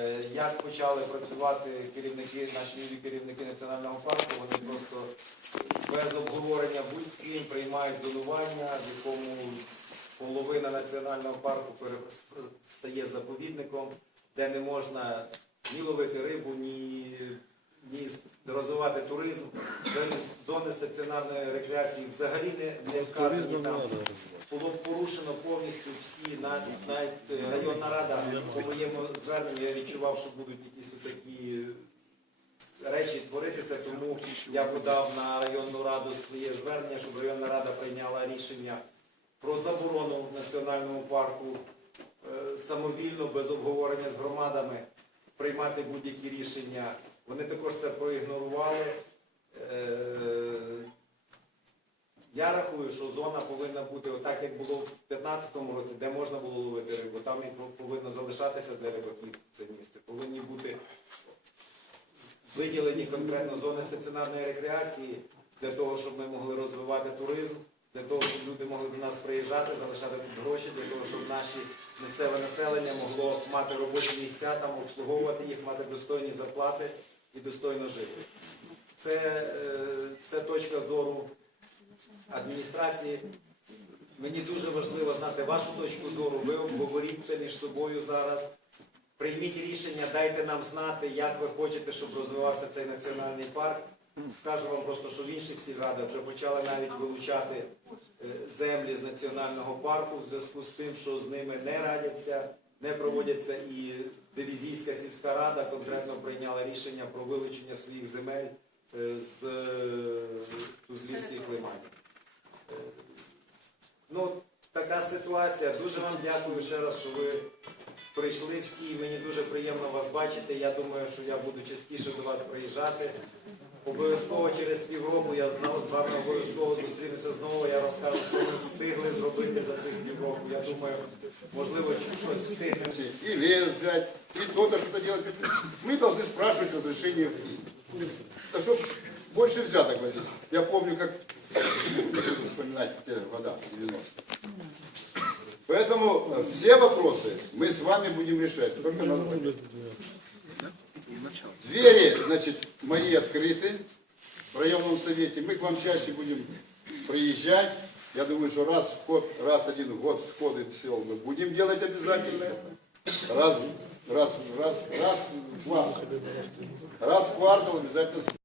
Е, Як почали працювати керівники, наші люди керівники національного парку, вони просто без обговорення будь-ким приймають донування, в якому половина національного парку стає заповідником, де не можна ні ловити рибу, ні, ні розвивати туризм. Зони, стаціонарної рекреації взагалі не, не вказані там. Було порушено повністю всі, навіть, навіть районна рада по моєму зверненню я відчував, що будуть якісь такі речі творитися, тому я подав на районну раду своє звернення, щоб районна рада прийняла рішення про заборону в національному парку е, самовільно, без обговорення з громадами, приймати будь-які рішення. Вони також це проігнорували. Е, Я рахую, що зона повинна бути отак, як було в 2015 році, де можна було ловити рибу. Там і повинно залишатися для рибаків це місце. Повинні бути виділені конкретно зони стаціонарної рекреації для того, щоб ми могли розвивати туризм, для того, щоб люди могли до нас приїжджати, залишати тут гроші, для того, щоб наше місцеве населення могло мати робочі місця, там обслуговувати їх, мати достойні зарплати і достойно жити. Це, е, це точка зору адміністрації. Мені дуже важливо знати вашу точку зору. Ви обговоріть це між собою зараз. Прийміть рішення, дайте нам знати, як ви хочете, щоб розвивався цей національний парк. Скажу вам просто, що в інших сільрадах вже почали навіть вилучати е, землі з національного парку в зв'язку з тим, що з ними не радяться, не проводяться і дивізійська сільська рада конкретно прийняла рішення про вилучення своїх земель е, з е, Тузлівських лиманів. Е, Ну, така ситуація. Дуже вам дякую ще раз, що ви прийшли всі. Мені дуже приємно вас бачити. Я думаю, що я буду частіше до вас приїжджати. Обов'язково через півроку я з вами обов'язково зустрінуся знову. Я розкажу, що ми встигли зробити за цих півроку. Я думаю, можливо, щось встигнемо. и лес взять, и то-то что-то делать. Мы должны спрашивать разрешение в КИИВ. Да чтоб больше взяток возить. Я помню, как вспоминать где вода 90 Поэтому э, все вопросы мы с вами будем решать. Только надо понять. Двери, значит, мои открыты в районном совете. Мы к вам чаще будем приезжать. Я думаю, что раз в год, раз один в год сходы сел мы будем делать обязательно. Раз, раз, раз, раз, квартал. Раз в квартал обязательно